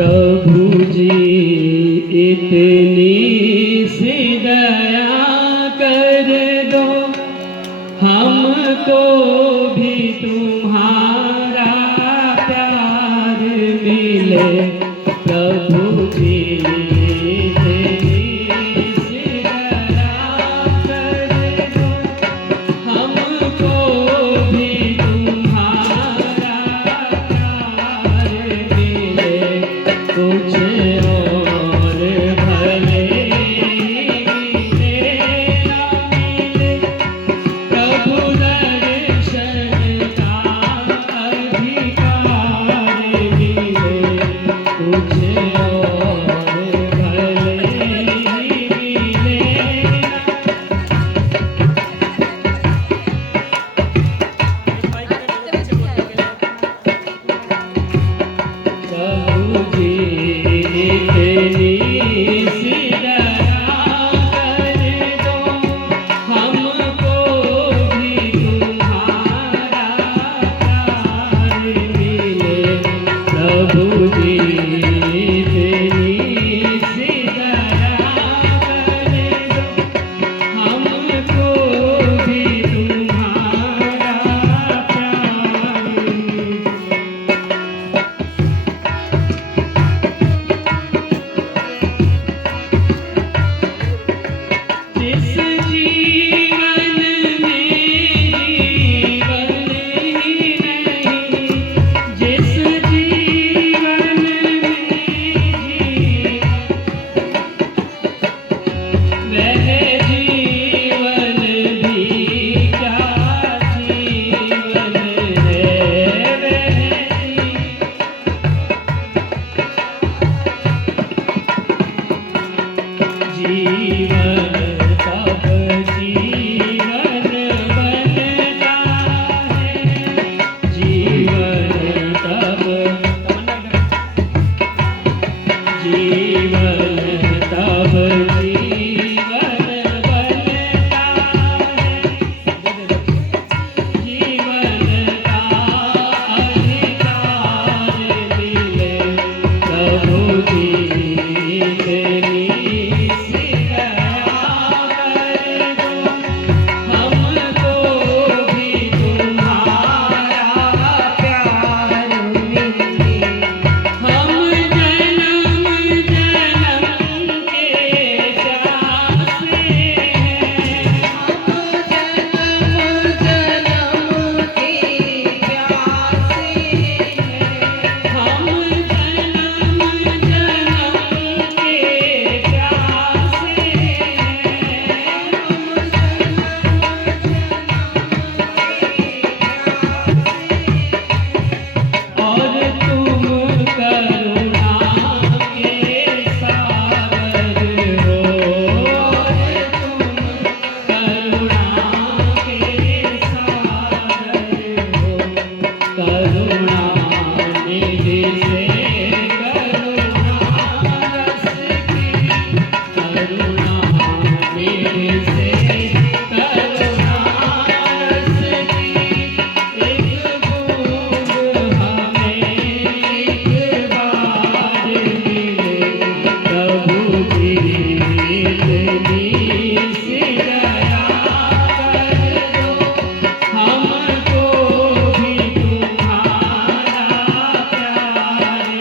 प्रभु जी इतनी सी दया कर दो, हमको भी तुम्हारा प्यार मिले। प्रभु जी इतनी सी दया कर दो, हमको भी तुम्हारा प्यार मिले। कुछ और भले मिले ना मिले, प्रभु दर्शन का अधिकार मिले। कुछ और भले मिले ना। प्रभु जी इतनी सी दया कर दो, हमको भी तुम्हारा प्यार मिले। प्रभु जी इतनी सी दया कर दो, हमको भी तुम्हारा प्यार मिले। जिस जीवन में जीवन ही नहीं, जिस जीवन में जीवन, वह जीवन भी क्या जीवन है। वह जीवन तब जीवन बनता है, जीवन तब जीवन तब जीवन बनता है। जीवन का अधिकार मिले। प्रभु जी इतनी सी दया कर दो, हमको भी तुम्हारा प्यार मिले। हम जन्म जन्म के प्यासे हैं, हम जन्म जन्म के प्यासे हैं। हम जन्म जन्म के प्यासे हैं। और तुम करुणा के सागर हो, और तुम करुणा के सागर हो। करुणा निधि से करुणा रस की, करुणा निधि से करुणा रस की। एक बूंद हमें एक बार मिले। प्रभु जी इतनी सी दया कर दो, हमको भी तुम्हारा प्यार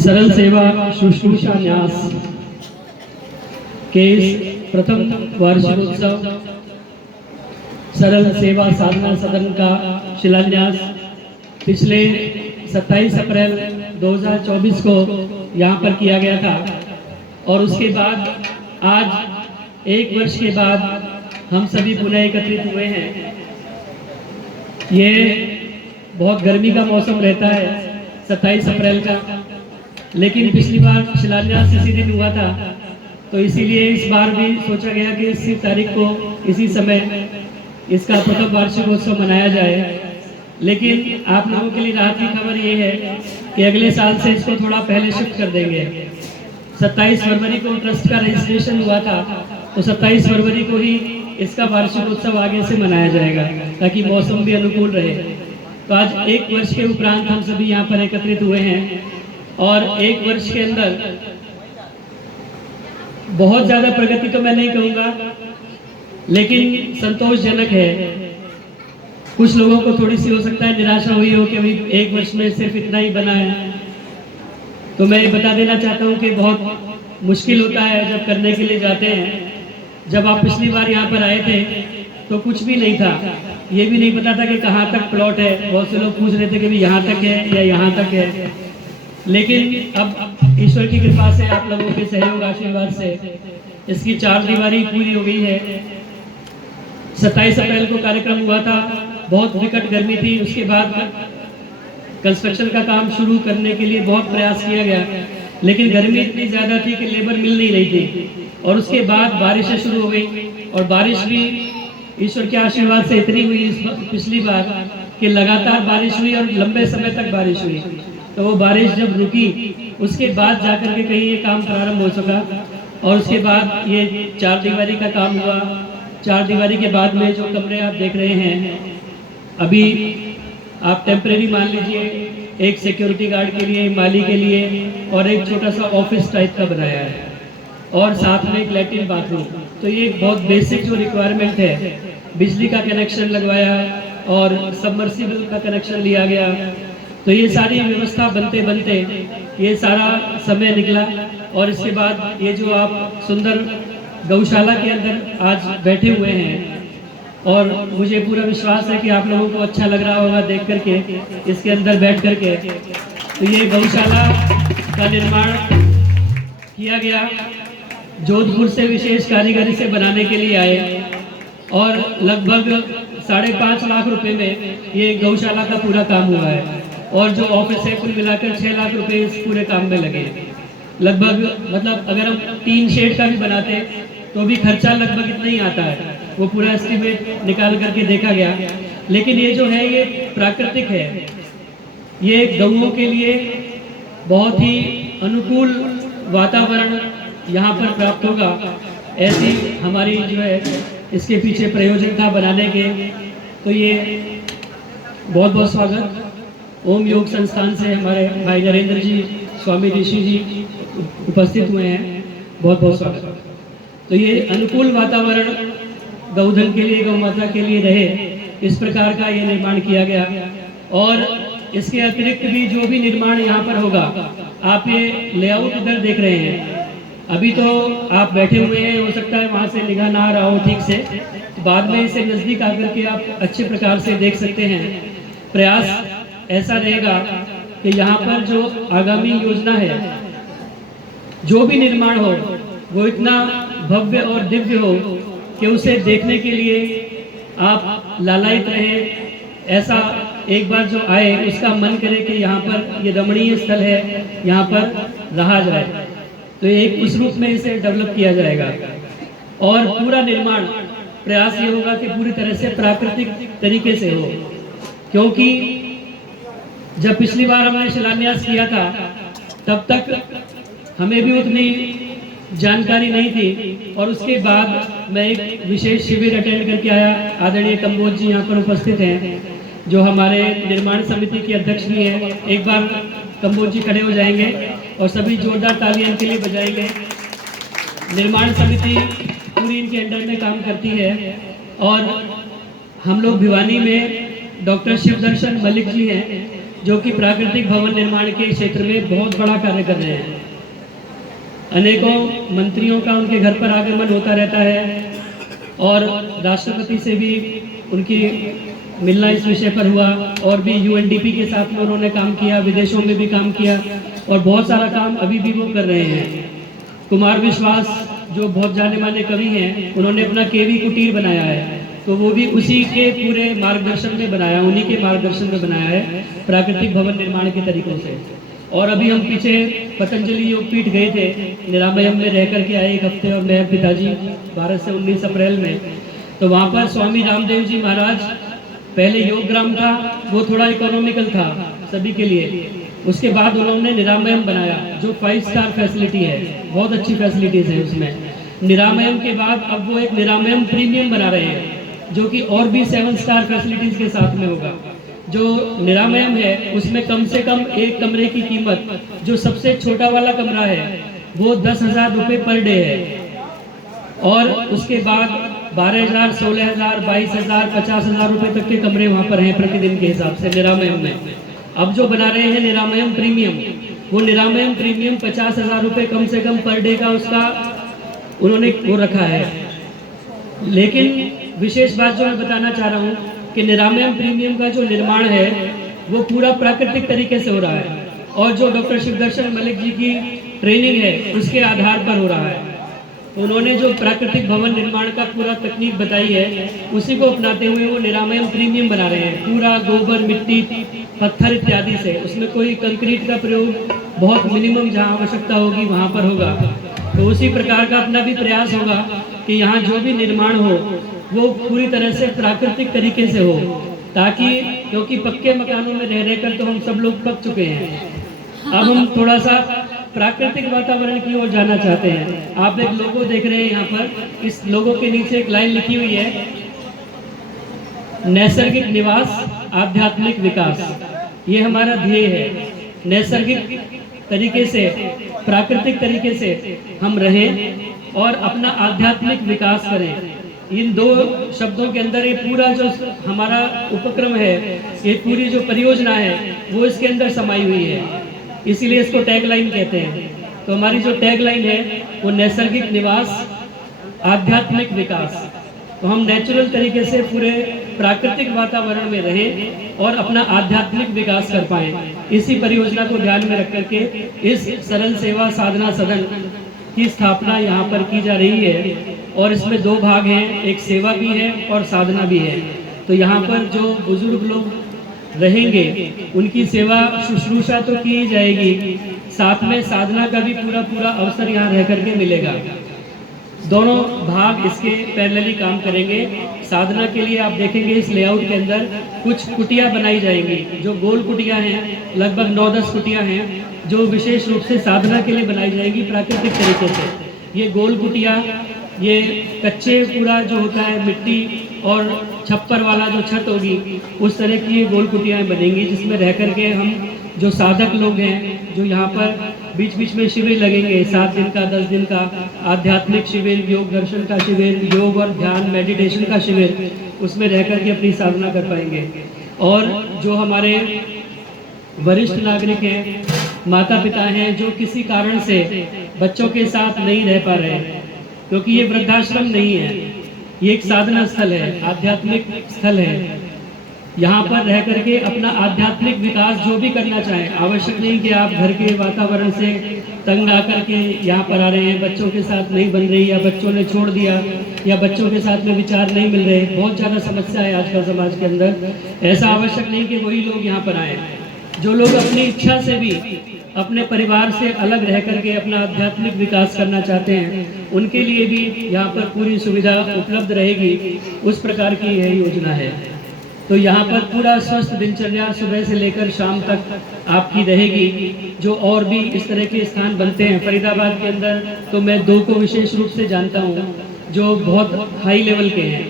सरल सेवा शुश्रूषा न्यास के इस प्रथम वार्षिकोत्सव सरल सेवा साधना सदन का शिलान्यास पिछले 27 अप्रैल 2024 को यहाँ पर किया गया था और उसके बाद आज 1 वर्ष के बाद हम सभी पुनः एकत्रित हुए हैं। ये बहुत गर्मी का मौसम रहता है 27 अप्रैल का, लेकिन पिछली बार शिलान्यास इसी दिन हुआ था, तो इसीलिए इस बार भी सोचा गया कि इसी तारीख को इसी समय इसका प्रथम वार्षिकोत्सव मनाया जाए। लेकिन आप लोगों के लिए राहत की खबर ये है कि अगले साल से इसको थोड़ा पहले शिफ्ट कर देंगे। 27 फरवरी को ट्रस्ट का रजिस्ट्रेशन हुआ था, तो 27 फरवरी को ही इसका वार्षिकोत्सव आगे से मनाया जाएगा ताकि मौसम भी अनुकूल रहे। तो आज 1 वर्ष के उपरांत हम सभी यहाँ पर एकत्रित हुए हैं और 1 वर्ष के अंदर बहुत ज़्यादा प्रगति तो मैं नहीं कहूँगा, लेकिन संतोषजनक है। कुछ लोगों को थोड़ी सी हो सकता है निराशा हुई हो कि अभी 1 वर्ष में सिर्फ इतना ही बना है, तो मैं ये बता देना चाहता हूँ कि बहुत मुश्किल होता है जब करने के लिए जाते हैं। जब आप पिछली बार यहाँ पर आए थे तो कुछ भी नहीं था, ये भी नहीं पता था कि कहाँ तक प्लॉट है। बहुत से लोग पूछ रहे थे कि भी यहाँ तक है या यहाँ तक है, लेकिन अब ईश्वर की कृपा से, आप लोगों के सहयोग आशीर्वाद से इसकी 4 दीवारी पूरी हो गई है। 27 अप्रैल को कार्यक्रम हुआ था, बहुत विकट गर्मी थी। उसके बाद कंस्ट्रक्शन का काम शुरू करने के लिए बहुत प्रयास किया गया, लेकिन गर्मी इतनी ज़्यादा थी कि लेबर मिल नहीं रही थी। और उसके बाद बारिशें शुरू हो गई और बारिश भी ईश्वर के आशीर्वाद से इतनी हुई पिछली बार कि लगातार बारिश हुई और लंबे समय तक बारिश हुई। तो वो बारिश जब रुकी उसके बाद जाकर के कहीं ये काम प्रारंभ हो सका और उसके बाद ये 4 दीवारी का काम हुआ। 4 दीवारी के बाद में जो कमरे आप देख रहे हैं, अभी आप टेम्परेरी मान लीजिए, एक सिक्योरिटी गार्ड के लिए, माली के लिए और एक छोटा सा ऑफिस टाइप का बनाया है और साथ में एक लैट्रिन बाथरूम। तो ये बहुत बेसिक जो रिक्वायरमेंट है, बिजली का कनेक्शन लगवाया और सबमर्सिबल का कनेक्शन लिया गया। तो ये सारी व्यवस्था बनते बनते ये सारा समय निकला और इसके बाद ये जो आप सुंदर गौशाला के अंदर आज बैठे हुए हैं, और मुझे पूरा विश्वास है कि आप लोगों को अच्छा लग रहा होगा देख करके, इसके अंदर बैठ करके। तो ये गौशाला का निर्माण किया गया, जोधपुर से विशेष कारीगरी से बनाने के लिए आए और लगभग 5.5 लाख रुपए में ये गौशाला का पूरा काम हुआ है। और जो ऑफिस है कुल मिलाकर 6 लाख रुपए इस पूरे काम में लगे लगभग। मतलब अगर हम 3 शेड का भी बनाते तो भी खर्चा लगभग इतना ही आता है, वो पूरा एस्टिमेट निकाल करके देखा गया। लेकिन ये जो है ये प्राकृतिक है, ये गौओं के लिए बहुत ही अनुकूल वातावरण यहाँ पर प्राप्त होगा, ऐसी हमारी जो है इसके पीछे प्रयोजन था बनाने के। तो ये बहुत बहुत स्वागत। ओम योग संस्थान से हमारे भाई नरेंद्र जी, स्वामी ऋषि जी उपस्थित हुए हैं, बहुत बहुत स्वागत। तो ये अनुकूल वातावरण गौधन के लिए, गौ माता के लिए रहे, इस प्रकार का ये निर्माण किया गया। और इसके अतिरिक्त भी जो भी निर्माण यहाँ पर होगा, आप ये लेआउट इधर देख रहे हैं, अभी तो आप बैठे हुए हैं, हो सकता है वहाँ से निगाह ना आ रहा हो ठीक से, तो बाद में इसे नज़दीक आकर के आप अच्छे प्रकार से देख सकते हैं। प्रयास ऐसा रहेगा कि यहाँ पर जो आगामी योजना है, जो भी निर्माण हो, वो इतना भव्य और दिव्य हो कि उसे देखने के लिए आप लालायित रहें। ऐसा एक बार जो आए उसका मन करे कि यहाँ पर ये रमणीय स्थल है, यहाँ पर रहा जाए। तो एक उस रूप में इसे डेवलप किया जाएगा और पूरा निर्माण प्रयास ये होगा कि पूरी तरह से प्राकृतिक तरीके से हो, क्योंकि जब पिछली बार हमने शिलान्यास किया था तब तक हमें भी उतनी जानकारी नहीं थी। और उसके बाद मैं एक विशेष शिविर अटेंड करके आया। आदरणीय कंबोज जी यहाँ पर उपस्थित हैं, जो हमारे निर्माण समिति के अध्यक्ष भी हैं। एक बार कंबोज जी खड़े हो जाएंगे और सभी जोरदार तालियां इनके लिए बजाएंगे। निर्माण समिति पूरी इनके अंडर में काम करती है और हम लोग भिवानी में डॉक्टर शिवदर्शन मलिक जी हैं, जो कि प्राकृतिक भवन निर्माण के क्षेत्र में बहुत बड़ा कार्य कर रहे हैं। अनेकों मंत्रियों का उनके घर पर आगमन होता रहता है और राष्ट्रपति से भी उनकी मिलना इस विषय पर हुआ, और भी यूएनडीपी के साथ में उन्होंने काम किया, विदेशों में भी काम किया और बहुत सारा काम अभी भी वो कर रहे हैं। कुमार विश्वास जो बहुत जाने माने कवि हैं, उन्होंने अपना केवी कुटीर बनाया है, तो वो भी उसी के पूरे मार्गदर्शन में बनाया, उन्हीं के मार्गदर्शन में बनाया है प्राकृतिक भवन निर्माण के तरीकों से। और अभी हम पीछे पतंजलि योगपीठ गए थे, निरामयम में रह करके आए एक हफ्ते, और मेरे पिताजी 12 से 19 अप्रैल में, तो वहाँ पर स्वामी रामदेव जी महाराज, पहले योग ग्राम था, वो थोड़ा इकोनॉमिकल था सभी के लिए, उसके बाद उन्होंने निरामयम बनाया जो 5 स्टार फैसिलिटी है, बहुत अच्छी फैसिलिटीज़ है उसमें। निरामयम के बाद अब वो एक निरामयम प्रीमियम बना रहे हैं जो कि और भी 7 स्टार फैसिलिटीज़ के साथ में होगा। जो निरामयम है उसमें कम से कम एक कमरे की कीमत, जो सबसे छोटा वाला कमरा है वो 10,000 रुपये पर डे है, और उसके बाद 12,000, 16,000, 22,000, 50,000 रुपये तक के कमरे वहाँ पर हैं प्रतिदिन के हिसाब से निरामयम में। अब जो बना रहे हैं निरामयम प्रीमियम, वो निरामयम प्रीमियम 50,000 रुपये कम से कम पर डे का उसका उन्होंने वो रखा है। लेकिन विशेष बात जो मैं बताना चाह रहा हूँ कि निरामयम प्रीमियम का जो निर्माण है वो पूरा प्राकृतिक तरीके से हो रहा है, और जो डॉक्टर शिवदर्शन मलिक जी की ट्रेनिंग है उसके आधार पर हो रहा है। उन्होंने जो प्राकृतिक भवन निर्माण का पूरा तकनीक बताई है उसी को अपनाते हुए वो निरामयम प्रीमियम बना रहे हैं, पूरा गोबर, मिट्टी, पत्थर इत्यादि से। उसमें कोई कंक्रीट का प्रयोग बहुत मिनिमम जहाँ आवश्यकता होगी वहाँ पर होगा। तो उसी प्रकार का अपना भी प्रयास होगा कि यहाँ जो भी निर्माण हो वो पूरी तरह से प्राकृतिक तरीके से हो, ताकि, क्योंकि पक्के मकानों में रह रहकर तो हम सब लोग पक चुके हैं, अब हम थोड़ा सा प्राकृतिक वातावरण की ओर जाना चाहते हैं। आप एक लोगो देख रहे हैं यहाँ पर, इस लोगो के नीचे एक लाइन लिखी हुई है, नैसर्गिक निवास आध्यात्मिक विकास। ये हमारा ध्येय है, नैसर्गिक तरीके से, प्राकृतिक तरीके से हम रहें और अपना आध्यात्मिक विकास करें। इन दो शब्दों के अंदर ये पूरा जो हमारा उपक्रम है, ये पूरी जो परियोजना है वो इसके अंदर समाई हुई है, इसीलिए इसको टैग लाइन कहते हैं। तो हमारी जो टैग लाइन है वो नैसर्गिक निवास आध्यात्मिक विकास। तो हम नेचुरल तरीके से पूरे प्राकृतिक वातावरण में रहें और अपना आध्यात्मिक विकास कर पाएं। इसी परियोजना को ध्यान में रख करके इस सरल सेवा साधना सदन की स्थापना यहाँ पर की जा रही है, और इसमें 2 भाग हैं, एक सेवा भी है और साधना भी है। तो यहाँ पर जो बुजुर्ग लोग रहेंगे उनकी सेवा शुश्रूषा तो की जाएगी, साथ में साधना का भी पूरा अवसर यहाँ रह करके मिलेगा। दोनों भाग इसके पैरेलली काम करेंगे। साधना के लिए आप देखेंगे इस लेआउट के अंदर कुछ कुटिया बनाई जाएंगी, जो गोल कुटिया हैं, लगभग 9-10 कुटिया हैं, जो विशेष रूप से साधना के लिए बनाई जाएगी प्राकृतिक तरीके से। ये गोल कुटिया, ये कच्चे पूरा जो होता है मिट्टी और छप्पर वाला जो छत होगी, उस तरह की ये गोल कुटियाएँ बनेंगी, जिसमें रह करके हम जो साधक लोग हैं, जो यहाँ पर बीच बीच में शिविर लगेंगे, 7 दिन का, 10 दिन का आध्यात्मिक शिविर, योग दर्शन का शिविर, योग और ध्यान मेडिटेशन का शिविर, उसमें रह करके अपनी साधना कर पाएंगे। और जो हमारे वरिष्ठ नागरिक हैं, माता पिता हैं, जो किसी कारण से बच्चों के साथ नहीं रह पा रहे हैं, क्योंकि ये वृद्धाश्रम नहीं है, ये एक साधना स्थल है, आध्यात्मिक स्थल है। यहाँ पर रह करके अपना आध्यात्मिक विकास जो भी करना चाहें, आवश्यक नहीं कि आप घर के वातावरण से तंग आकर के यहाँ पर आ रहे हैं, बच्चों के साथ नहीं बन रही, या बच्चों ने छोड़ दिया, या बच्चों के साथ में विचार नहीं मिल रहे। बहुत ज़्यादा समस्या है आजकल समाज के अंदर। ऐसा आवश्यक नहीं कि वही लोग यहाँ पर आए। जो लोग अपनी इच्छा से भी अपने परिवार से अलग रह करके अपना आध्यात्मिक विकास करना चाहते हैं, उनके लिए भी यहाँ पर पूरी सुविधा उपलब्ध रहेगी। उस प्रकार की यह योजना है। तो यहाँ पर पूरा स्वस्थ दिनचर्या सुबह से लेकर शाम तक आपकी रहेगी। जो और भी इस तरह के स्थान बनते हैं फरीदाबाद के अंदर, तो मैं 2 को विशेष रूप से जानता हूँ जो बहुत हाई लेवल के हैं।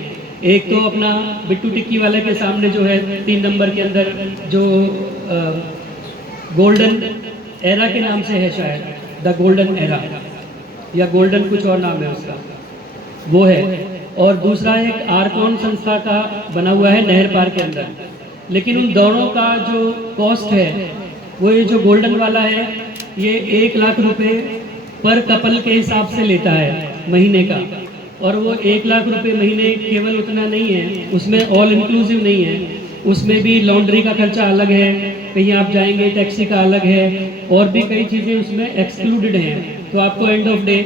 एक तो अपना बिट्टू टिक्की वाले के सामने जो है 3 नंबर के अंदर, जो गोल्डन एरा के नाम से है, शायद द गोल्डन एरा, या गोल्डन कुछ और नाम है उसका, वो है। और दूसरा एक आर्कॉन संस्था का बना हुआ है नहर पार के अंदर। लेकिन उन दोनों का जो कॉस्ट है वो ये जो गोल्डन वाला है ये 1 लाख रुपए पर कपल के हिसाब से लेता है महीने का। और वो 1 लाख रुपए महीने केवल उतना नहीं है, उसमें ऑल इंक्लूसिव नहीं है, उसमें भी लॉन्ड्री का खर्चा अलग है, कहीं आप जाएंगे टैक्सी का अलग है, और भी कई चीज़ें उसमें एक्सक्लूडेड हैं। तो आपको एंड ऑफ डे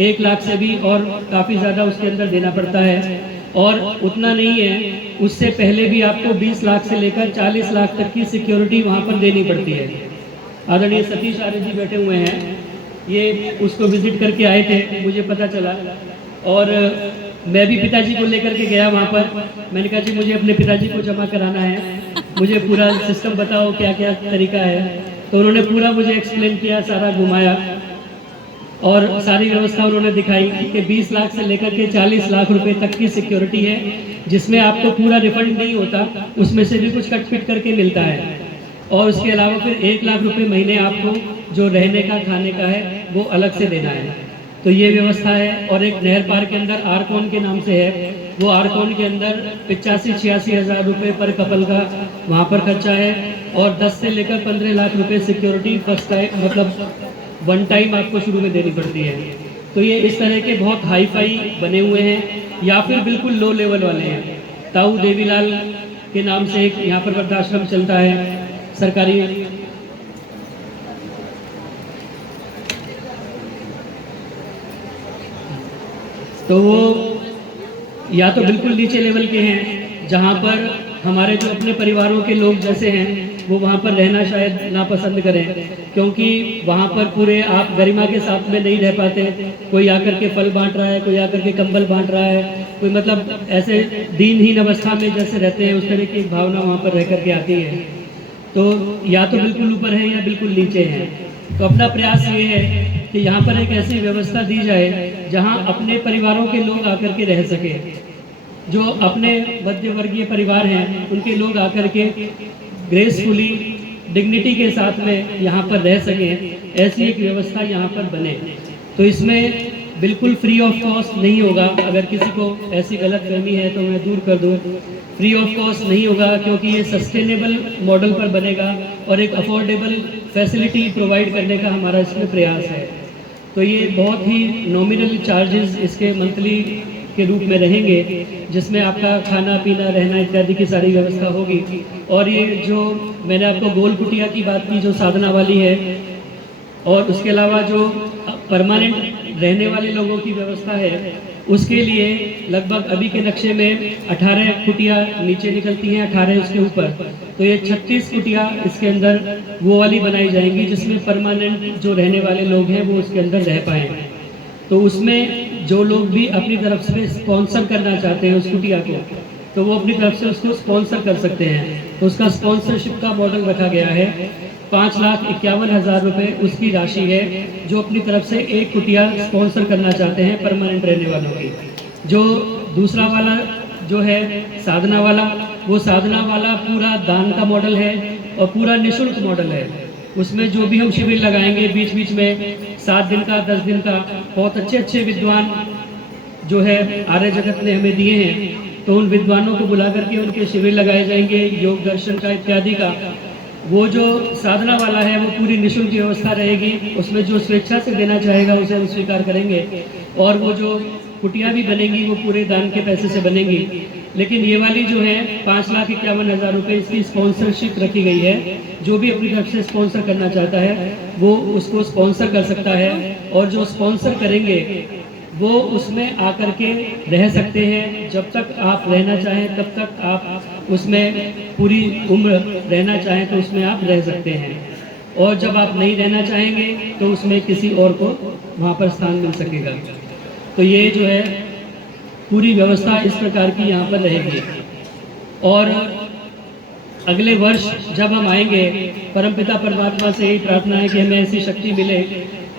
1 लाख से भी और काफ़ी ज़्यादा उसके अंदर देना पड़ता है। और उतना नहीं है, उससे पहले भी आपको 20 लाख से लेकर 40 लाख तक की सिक्योरिटी वहाँ पर देनी पड़ती है। आदरणीय सतीश आर्य जी बैठे हुए हैं, ये उसको विजिट करके आए थे, मुझे पता चला। और मैं भी पिताजी को लेकर के गया वहाँ पर। मैंने कहा जी मुझे अपने पिताजी को जमा कराना है, मुझे पूरा सिस्टम बताओ क्या क्या तरीका है। तो उन्होंने पूरा मुझे एक्सप्लेन किया, सारा घुमाया और सारी व्यवस्था उन्होंने दिखाई कि 20 लाख से लेकर के 40 लाख रुपए तक की सिक्योरिटी है, जिसमें आपको पूरा रिफंड नहीं होता, उसमें से भी कुछ कट पिट करके मिलता है। और उसके अलावा फिर 1 लाख रुपए महीने आपको जो रहने का खाने का है वो अलग से देना है। तो ये व्यवस्था है। और एक नहर पार्क के अंदर आरकोन के नाम से है, वो आरकोन के अंदर 85-86 हज़ार रुपये पर कपल का वहाँ पर खर्चा है। और 10 से लेकर 15 लाख रुपए सिक्योरिटी फर्स्ट टाइम मतलब वन टाइम आपको शुरू में देनी पड़ती है। तो ये इस तरह के बहुत हाई फाई बने हुए हैं, या फिर बिल्कुल लो लेवल वाले हैं। ताऊ देवीलाल के नाम से एक यहाँ पर वृद्धाश्रम चलता है सरकारी, तो वो या तो बिल्कुल नीचे लेवल के हैं, जहाँ पर हमारे जो अपने परिवारों के लोग जैसे हैं वो वहाँ पर रहना शायद नापसंद करें, क्योंकि वहाँ पर पूरे आप गरिमा के साथ में नहीं रह पाते। कोई आकर के फल बांट रहा है, कोई आकर के कंबल बांट रहा है, कोई मतलब ऐसे दीनहीन अवस्था में जैसे रहते हैं उस तरह की भावना वहाँ पर रह करके आती है। तो या तो बिल्कुल ऊपर है या बिल्कुल नीचे है। तो अपना प्रयास ये है कि यहाँ पर एक ऐसी व्यवस्था दी जाए जहाँ अपने परिवारों के लोग आकर के रह सके, जो अपने मध्य वर्गीय परिवार हैं उनके लोग आकर के ग्रेसफुली डिग्निटी के साथ में यहाँ पर रह सकें, ऐसी एक व्यवस्था यहाँ पर बने। तो इसमें बिल्कुल फ्री ऑफ कॉस्ट नहीं होगा। अगर किसी को ऐसी गलतफहमी है तो मैं दूर कर दूँ, फ्री ऑफ कॉस्ट नहीं होगा, क्योंकि ये सस्टेनेबल मॉडल पर बनेगा और एक अफोर्डेबल फैसिलिटी प्रोवाइड करने का हमारा इसमें प्रयास है। तो ये बहुत ही नॉमिनल चार्जेस इसके मंथली के रूप में रहेंगे, जिसमें आपका खाना पीना रहना इत्यादि की सारी व्यवस्था होगी। और ये जो मैंने आपको गोल कुटिया की बात की जो साधना वाली है, और उसके अलावा जो परमानेंट रहने वाले लोगों की व्यवस्था है, उसके लिए लगभग अभी के नक्शे में 18 कुटिया नीचे निकलती हैं, 18 उसके ऊपर। तो ये 36 कुटिया इसके अंदर वो वाली बनाई जाएंगी जिसमें परमानेंट जो रहने वाले लोग हैं वो उसके अंदर रह पाएँ। तो उसमें जो लोग भी अपनी तरफ से स्पॉन्सर करना चाहते हैं उस कुटिया को, तो वो अपनी तरफ से उसको स्पॉन्सर कर सकते हैं। तो उसका स्पॉन्सरशिप का मॉडल रखा गया है। 5,51,000 रुपये उसकी राशि है जो अपनी तरफ से एक कुटिया स्पॉन्सर करना चाहते हैं परमानेंट रहने वालों की। जो दूसरा वाला जो है साधना वाला, वो साधना वाला पूरा दान का मॉडल है और पूरा निःशुल्क मॉडल है। उसमें जो भी हम शिविर लगाएंगे बीच बीच में 7 दिन का 10 दिन का, बहुत अच्छे अच्छे विद्वान जो है आर्य जगत ने हमें दिए हैं, तो उन विद्वानों को बुला करके उनके शिविर लगाए जाएंगे योग दर्शन का इत्यादि का। वो जो साधना वाला है वो पूरी निःशुल्क व्यवस्था रहेगी, उसमें जो स्वेच्छा से देना चाहेगा उसे हम स्वीकार करेंगे। और वो जो कुटिया भी बनेंगी वो पूरे दान के पैसे से बनेंगी। लेकिन ये वाली जो है 5,51,000 रुपये इसकी स्पॉन्सरशिप रखी गई है। जो भी अपनी तरफ से स्पॉन्सर करना चाहता है वो उसको स्पॉन्सर कर सकता है, और जो स्पॉन्सर करेंगे वो उसमें आकर के रह सकते हैं। जब तक आप रहना चाहें तब तक आप उसमें पूरी उम्र रहना चाहें तो उसमें आप रह सकते हैं, और जब आप नहीं रहना चाहेंगे तो उसमें किसी और को वहाँ पर स्थान मिल सकेगा। तो ये जो है पूरी व्यवस्था इस प्रकार की यहाँ पर रहेगी। और अगले वर्ष जब हम आएंगे, परमपिता परमात्मा से यही प्रार्थना है कि हमें ऐसी शक्ति मिले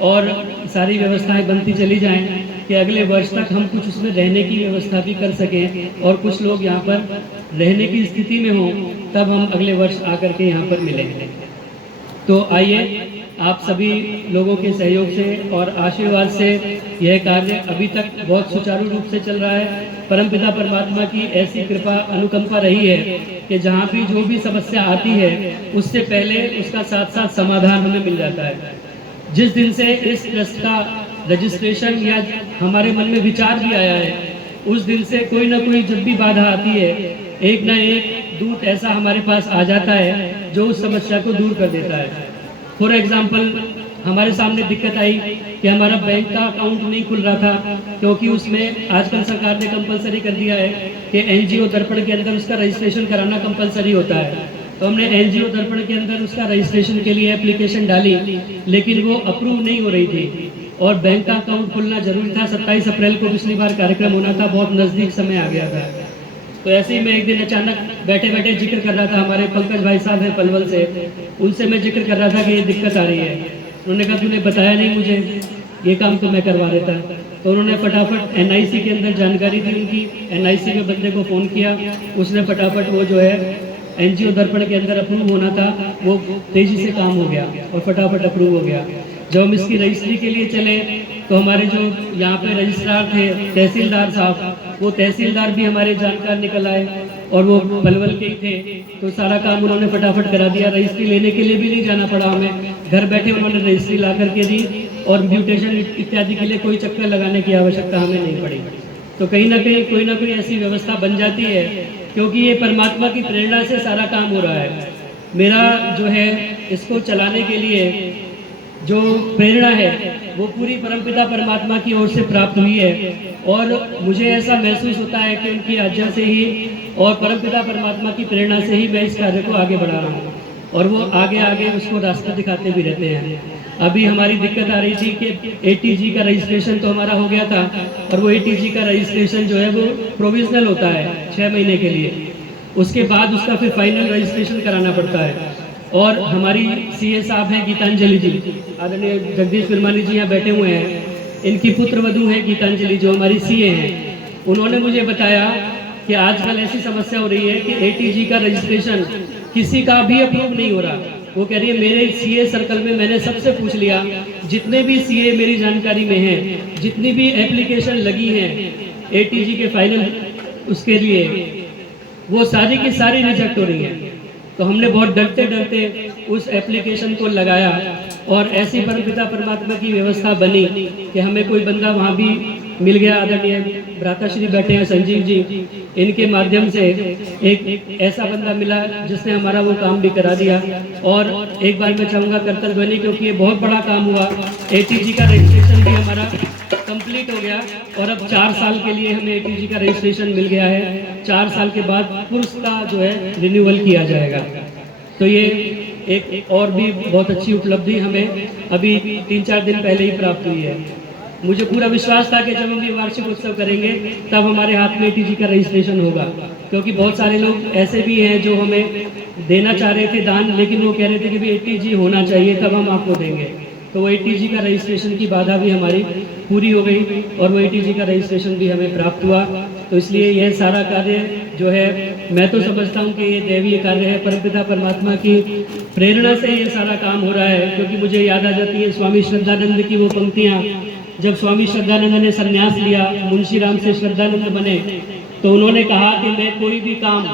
और सारी व्यवस्थाएं बनती चली जाएं कि अगले वर्ष तक हम कुछ उसमें रहने की व्यवस्था भी कर सकें, और कुछ लोग यहाँ पर रहने की स्थिति में हों, तब हम अगले वर्ष आकर के यहाँ पर मिलेंगे। तो आइए आप सभी लोगों के सहयोग से और आशीर्वाद से यह कार्य अभी तक बहुत सुचारू रूप से चल रहा है। परमपिता परमात्मा की ऐसी कृपा अनुकंपा रही है कि जहाँ भी जो भी समस्या आती है उससे पहले उसका साथ साथ समाधान हमें मिल जाता है। जिस दिन से इस ट्रस्ट का रजिस्ट्रेशन या हमारे मन में विचार भी आया है, उस दिन से कोई ना कोई जब भी बाधा आती है, एक ना एक दूत ऐसा हमारे पास आ जाता है जो उस समस्या को दूर कर देता है। फॉर एग्जाम्पल, हमारे सामने दिक्कत आई कि हमारा बैंक का अकाउंट नहीं खुल रहा था, क्योंकि उसमें आजकल सरकार ने कंपलसरी कर दिया है कि एनजीओ दर्पण के अंदर उसका रजिस्ट्रेशन कराना कंपलसरी होता है। तो हमने एनजीओ दर्पण के अंदर उसका रजिस्ट्रेशन के लिए एप्लीकेशन डाली, लेकिन वो अप्रूव नहीं हो रही थी और बैंक का अकाउंट खुलना जरूरी था। 27 अप्रैल को पिछली बार कार्यक्रम होना था, बहुत नज़दीक समय आ गया था। तो ऐसे ही मैं एक दिन अचानक बैठे बैठे जिक्र कर रहा था, हमारे पंकज भाई साहब हैं पलवल से, उनसे मैं जिक्र कर रहा था कि ये दिक्कत आ रही है। उन्होंने कहा तूने बताया नहीं मुझे, ये काम तो मैं करवा देता। तो उन्होंने फटाफट एनआईसी के अंदर जानकारी दी उनकी, एनआईसी के बंदे को फ़ोन किया, उसने फटाफट वो जो है एनजीओ दर्पण के अंदर अप्रूव होना था, वो तेज़ी से काम हो गया और फटाफट अप्रूव हो गया। जब हम इसकी रजिस्ट्री के लिए चले तो हमारे जो यहाँ पे रजिस्ट्रार थे तहसीलदार साहब, वो तहसीलदार भी हमारे जानकार निकल आए और वो पलवल के ही थे। तो सारा काम उन्होंने फटाफट करा दिया। रजिस्ट्री लेने के लिए भी नहीं जाना पड़ा हमें, घर बैठे उन्होंने रजिस्ट्री ला करके दी और म्यूटेशन इत्यादि के लिए कोई चक्कर लगाने की आवश्यकता हमें नहीं पड़ी। तो कहीं ना कहीं कोई ना कोई ऐसी व्यवस्था बन जाती है, क्योंकि ये परमात्मा की प्रेरणा से सारा काम हो रहा है। मेरा जो है इसको चलाने के लिए जो प्रेरणा है वो पूरी परमपिता परमात्मा की ओर से प्राप्त हुई है और मुझे ऐसा महसूस होता है कि उनकी आज्ञा से ही और परमपिता परमात्मा की प्रेरणा से ही मैं इस कार्य को आगे बढ़ा रहा हूँ और वो आगे आगे उसको रास्ता दिखाते भी रहते हैं। अभी हमारी दिक्कत आ रही थी कि एटीजी का रजिस्ट्रेशन तो हमारा हो गया था और वो एटीजी का रजिस्ट्रेशन जो है वो प्रोविजनल होता है 6 महीने के लिए, उसके बाद उसका फिर फाइनल रजिस्ट्रेशन कराना पड़ता है। और हमारी सीए साहब हैं गीतांजलि जी, आदरणीय जगदीश फिरमानी जी यहाँ बैठे हुए हैं, इनकी पुत्र वधू हैं गीतांजलि जो हमारी सीए हैं। उन्होंने मुझे बताया कि आजकल ऐसी समस्या हो रही है कि एटीजी का रजिस्ट्रेशन किसी का भी अप्रूव नहीं हो रहा। वो कह रही है मेरे सीए सर्कल में मैंने सबसे पूछ लिया, जितने भी सीए मेरी जानकारी में हैं, जितनी भी एप्लीकेशन लगी हैं एटीजी के फाइनल उसके लिए, वो सारी की सारी रिजेक्ट हो रही हैं। तो हमने बहुत डरते डरते उस एप्लीकेशन को लगाया और ऐसी परमपिता परमात्मा की व्यवस्था बनी कि हमें कोई बंदा वहाँ भी मिल गया। आदरणीय भ्राताश्री बैठे हैं संजीव जी, इनके माध्यम से एक ऐसा बंदा मिला जिसने हमारा वो काम भी करा दिया। और एक बार मैं चाहूँगा कर्तव्य ध्वनि, क्योंकि ये बहुत बड़ा काम हुआ, एटीजी का रजिस्ट्रेशन भी हमारा कंप्लीट हो गया और अब 4 साल के लिए हमें एटीजी का रजिस्ट्रेशन मिल गया है। 4 साल के बाद पुरुष का जो है रिन्यूअल किया जाएगा। तो ये एक और भी बहुत अच्छी उपलब्धि हमें अभी 3-4 दिन पहले ही प्राप्त हुई है। मुझे पूरा विश्वास था कि जब हम ये वार्षिक उत्सव करेंगे तब हमारे हाथ में एटीजी का रजिस्ट्रेशन होगा, क्योंकि बहुत सारे लोग ऐसे भी हैं जो हमें देना चाह रहे थे दान, लेकिन वो कह रहे थे कि भाई एटीजी होना चाहिए तब हम आपको देंगे। तो वो एटीजी का रजिस्ट्रेशन की बाधा भी हमारी पूरी हो गई और वो एटीजी का रजिस्ट्रेशन भी हमें प्राप्त हुआ। तो इसलिए यह सारा कार्य जो है मैं तो समझता हूँ कि ये दैवीय कार्य है, परमपिता परमात्मा की प्रेरणा से ये सारा काम हो रहा है। क्योंकि मुझे याद आ जाती है स्वामी श्रद्धानंद की वो पंक्तियाँ, जब स्वामी श्रद्धानंद ने संन्यास लिया, मुंशी राम से श्रद्धानंद बने, तो उन्होंने कहा कि मैं कोई भी काम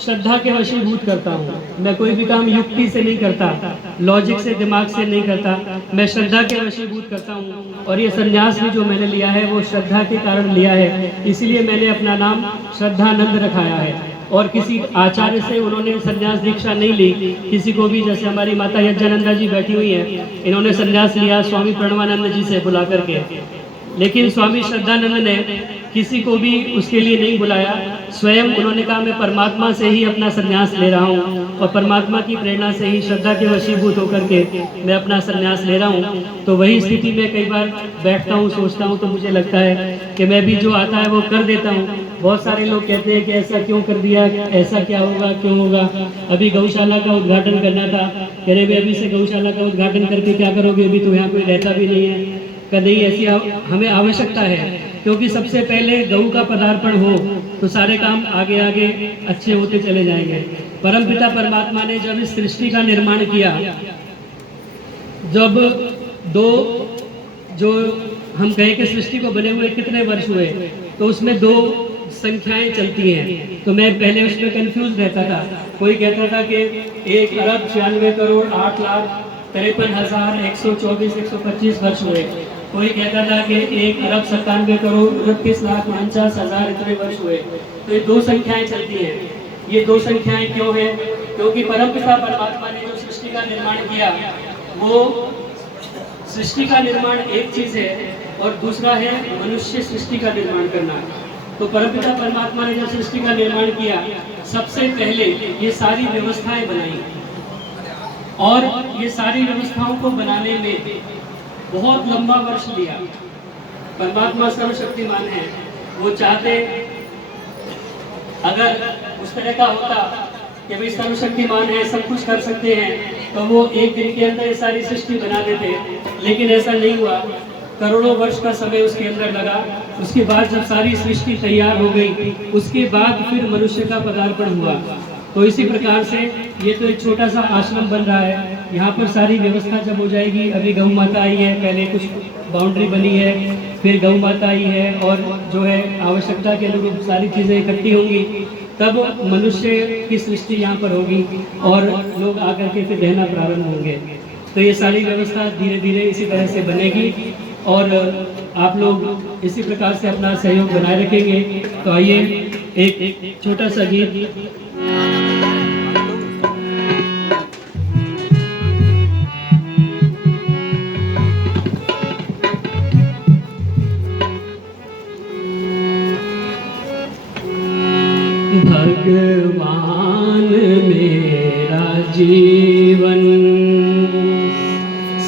श्रद्धा के वशीभूत करता हूँ, मैं कोई भी काम युक्ति से नहीं करता, लॉजिक से दिमाग से नहीं करता, मैं श्रद्धा के वशीभूत करता हूँ। और ये संन्यास भी जो मैंने लिया है वो श्रद्धा के कारण लिया है, इसीलिए मैंने अपना नाम श्रद्धानंद रखाया है। और किसी आचार्य से उन्होंने संन्यास दीक्षा नहीं ली, किसी को भी, जैसे हमारी माता यज्ञानंदा जी बैठी हुई हैं, इन्होंने संन्यास लिया स्वामी प्रणवानंद जी से बुला करके, लेकिन स्वामी श्रद्धानंद ने किसी को भी उसके लिए नहीं बुलाया। स्वयं उन्होंने कहा मैं परमात्मा से ही अपना संन्यास ले रहा हूँ और परमात्मा की प्रेरणा से ही श्रद्धा के वशीभूत होकर के मैं अपना संन्यास ले रहा हूँ। तो वही स्थिति में कई बार बैठता हूँ, सोचता हूँ, तो मुझे लगता है कि मैं भी जो आता है वो कर देता हूँ। बहुत सारे लोग कहते हैं कि ऐसा क्यों कर दिया, ऐसा क्या होगा, क्यों होगा। अभी गौशाला का उद्घाटन करना था, कह रहे अभी से गौशाला का उद्घाटन करके क्या करोगे, अभी तो यहाँ कोई रहता भी नहीं है। कभी ऐसी हमें आवश्यकता है, क्योंकि सबसे पहले गऊ का पदार्पण हो तो सारे काम आगे आगे अच्छे होते चले जाएंगे। परमपिता परमात्मा ने जब इस सृष्टि का निर्माण किया जब दो जो हम कहें कि सृष्टि को बने हुए कितने वर्ष हुए, तो उसमें दो संख्याएं चलती हैं। तो मैं पहले उसमें कंफ्यूज रहता था। कोई कहता था कि 1,96,08,53,124 125 वर्ष हुए। कोई कहता था कि 1,97,39,49,50,000 इतने वर्ष हुए। तो ये दो संख्याएं चलती हैं। ये दो संख्याएं क्यों हैं? क्योंकि परमपिता परमात्मा ने जो सृष्टि का निर्माण किया, वो सृष्टि का निर्माण एक चीज है और दूसरा है मनुष्य सृष्टि का निर्माण करना। तो परमपिता परमात्मा ने जब सृष्टि का निर्माण किया, सबसे पहले ये सारी व्यवस्थाएं बनाई, और ये सारी व्यवस्थाओं को बनाने में बहुत लंबा वर्ष लिया। परमात्मा सर्वशक्तिमान है, वो चाहते अगर उस तरह का होता कि भाई सर्वशक्तिमान है, सब कुछ कर सकते हैं, तो वो एक दिन के अंदर ये सारी सृष्टि बना देते। लेकिन ऐसा नहीं हुआ। करोड़ों वर्ष का समय उसके अंदर लगा। उसके बाद जब सारी सृष्टि तैयार हो गई, उसके बाद फिर मनुष्य का पदार्पण हुआ। तो इसी प्रकार से ये तो एक छोटा सा आश्रम बन रहा है। यहाँ पर सारी व्यवस्था जब हो जाएगी, अभी गौ माता आई है, पहले कुछ बाउंड्री बनी है, फिर गौ माता आई है, और जो है आवश्यकता के अनुरूप सारी चीज़ें इकट्ठी होंगी, तब मनुष्य की सृष्टि यहाँ पर होगी और लोग आकर के फिर रहना प्रारंभ होंगे। तो ये सारी व्यवस्था धीरे धीरे इसी तरह से बनेगी और आप लोग इसी प्रकार से अपना सहयोग बनाए रखेंगे। तो आइए एक छोटा सा गीत। भगवान मेरा जीवन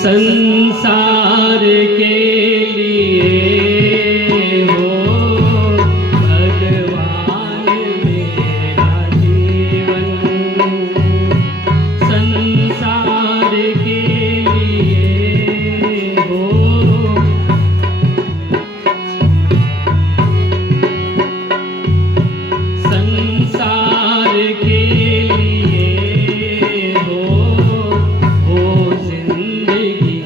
संसार के लिए हो, भगवान मेरा जीवन संसार के लिए हो। संसार के लिए हो जिंदगी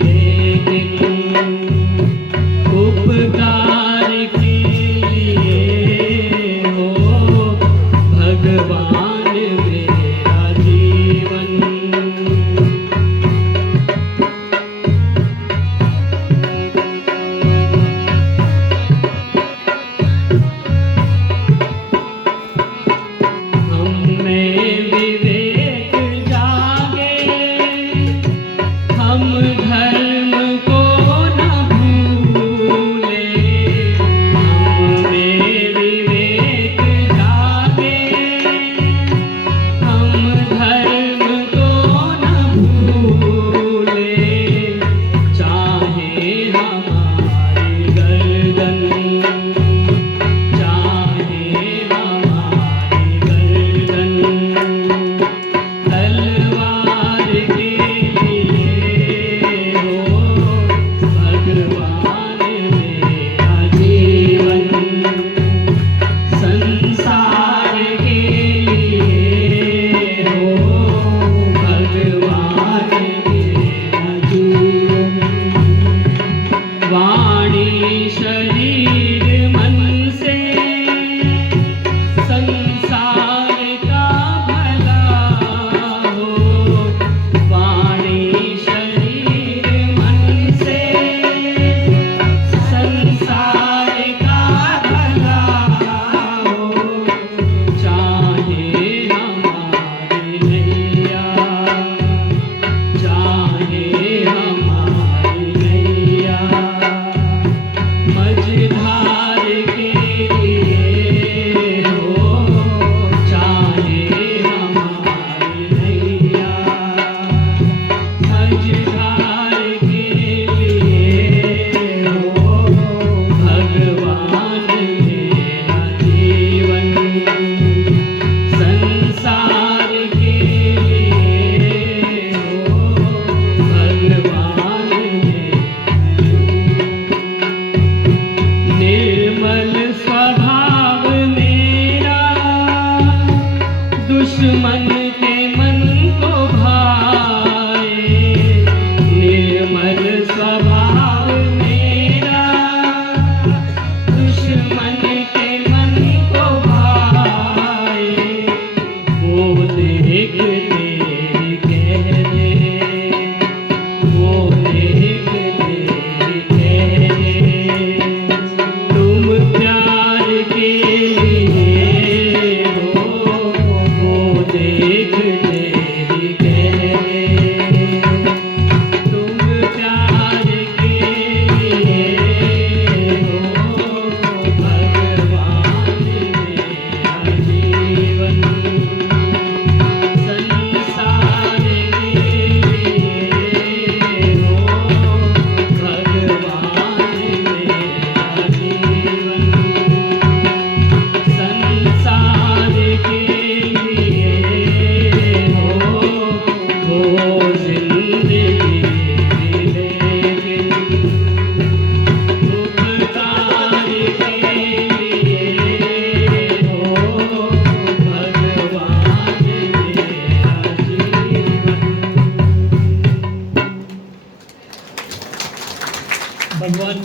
लेकिन उपकार के लिए हो, भगवान मेरा जीवन। दुश्मन के मन को भाए,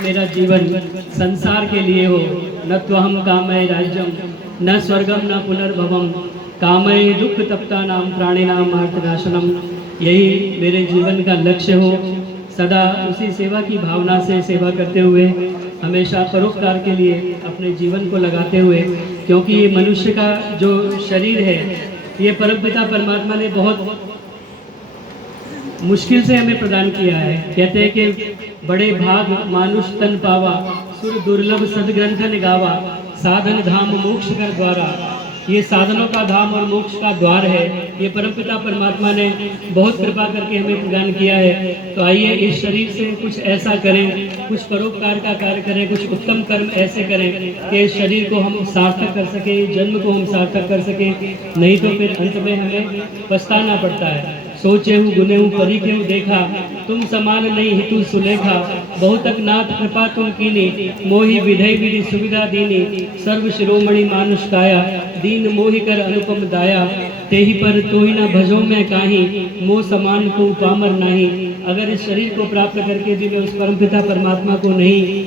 मेरा जीवन संसार के लिए हो। न त्वहम कामय राज्यम न स्वर्गम न पुनर्भवम कामय दुख तप्ता नाम प्राणिनाम आर्तनाशनम। यही मेरे जीवन का लक्ष्य हो। सदा उसी सेवा की भावना से सेवा करते हुए, हमेशा परोपकार के लिए अपने जीवन को लगाते हुए, क्योंकि ये मनुष्य का जो शरीर है ये परमपिता परमात्मा ने बहुत मुश्किल से हमें प्रदान किया है। कहते हैं कि बड़े भाग मानुष तन पावा सुर दुर्लभ सदग्रंथ गावा साधन धाम मोक्ष कर द्वारा। ये साधनों का धाम और मोक्ष का द्वार है। ये परमपिता परमात्मा ने बहुत कृपा करके हमें प्रदान किया है। तो आइए इस शरीर से कुछ ऐसा करें, कुछ परोपकार का कार्य करें, कुछ उत्तम कर्म ऐसे करें कि इस शरीर को हम सार्थक कर सके, जन्म को हम सार्थक कर सके। नहीं तो फिर अंत में हमें पछताना पड़ता है। सोचे हूँ गुने हूँ परी के हूँ देखा तुम समान नहीं हितु सुलेखा। बहुतक नाथ कृपा तुम कीनी मोहि विधय विधि सुविधा दीनी। सर्व शिरोमणि मानुष काया दीन मोहि कर अनुपम दाया। तेहि पर तो ही न भजो में काही मोह समान को पामर नाही। अगर इस शरीर को प्राप्त करके भी मैं उस परमपिता परमात्मा को नहीं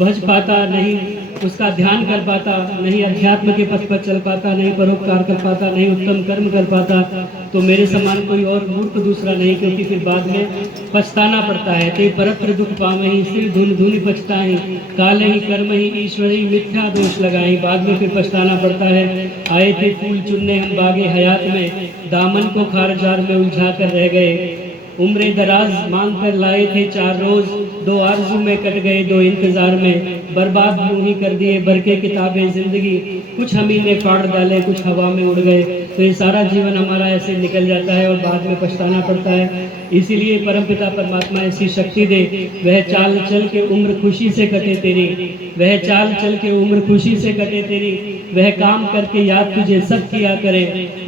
भज पाता, नहीं उसका ध्यान कर पाता, नहीं अध्यात्म के पथ पर चल पाता, नहीं परोपकार कर पाता, नहीं उत्तम कर्म कर पाता, तो मेरे समान कोई और मूर्ख दूसरा नहीं, क्योंकि फिर बाद में पछताना पड़ता है। ते परत्र दुख पावहीं सिर धुन धुनि पछताहीं काले ही कर्म ही ईश्वरी मिथ्या दोष लगाई। बाद में फिर पछताना पड़ता है। आए थे फूल चुनने हम बागे हयात में दामन को खारजार में उलझा कर रह गए। उम्र दराज मांग कर लाए थे 4 रोज दो आरज़ू में कट गए 2 इंतजार में। बर्बाद यूं ही कर दिए भर के किताबें जिंदगी कुछ हम ही ने फाड़ डाले कुछ हवा में उड़ गए। तो ये सारा जीवन हमारा ऐसे निकल जाता है और बाद में पछताना पड़ता है। इसीलिए परमपिता परमात्मा ऐसी शक्ति दे, वह चाल चल के उम्र खुशी से कटे तेरी, वह चाल चल के उम्र खुशी से कटे तेरी। वह काम करके याद तुझे सब किया करे,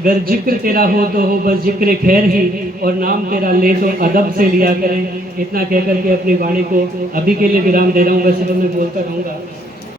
गर जिक्र तेरा हो तो हो बस जिक्र खैर ही, और नाम तेरा ले तो अदब से लिया करे। इतना कह करके अपनी वाणी को अभी के लिए विराम दे रहा हूँ। वैसे तो मैं बोलता रहूँगा।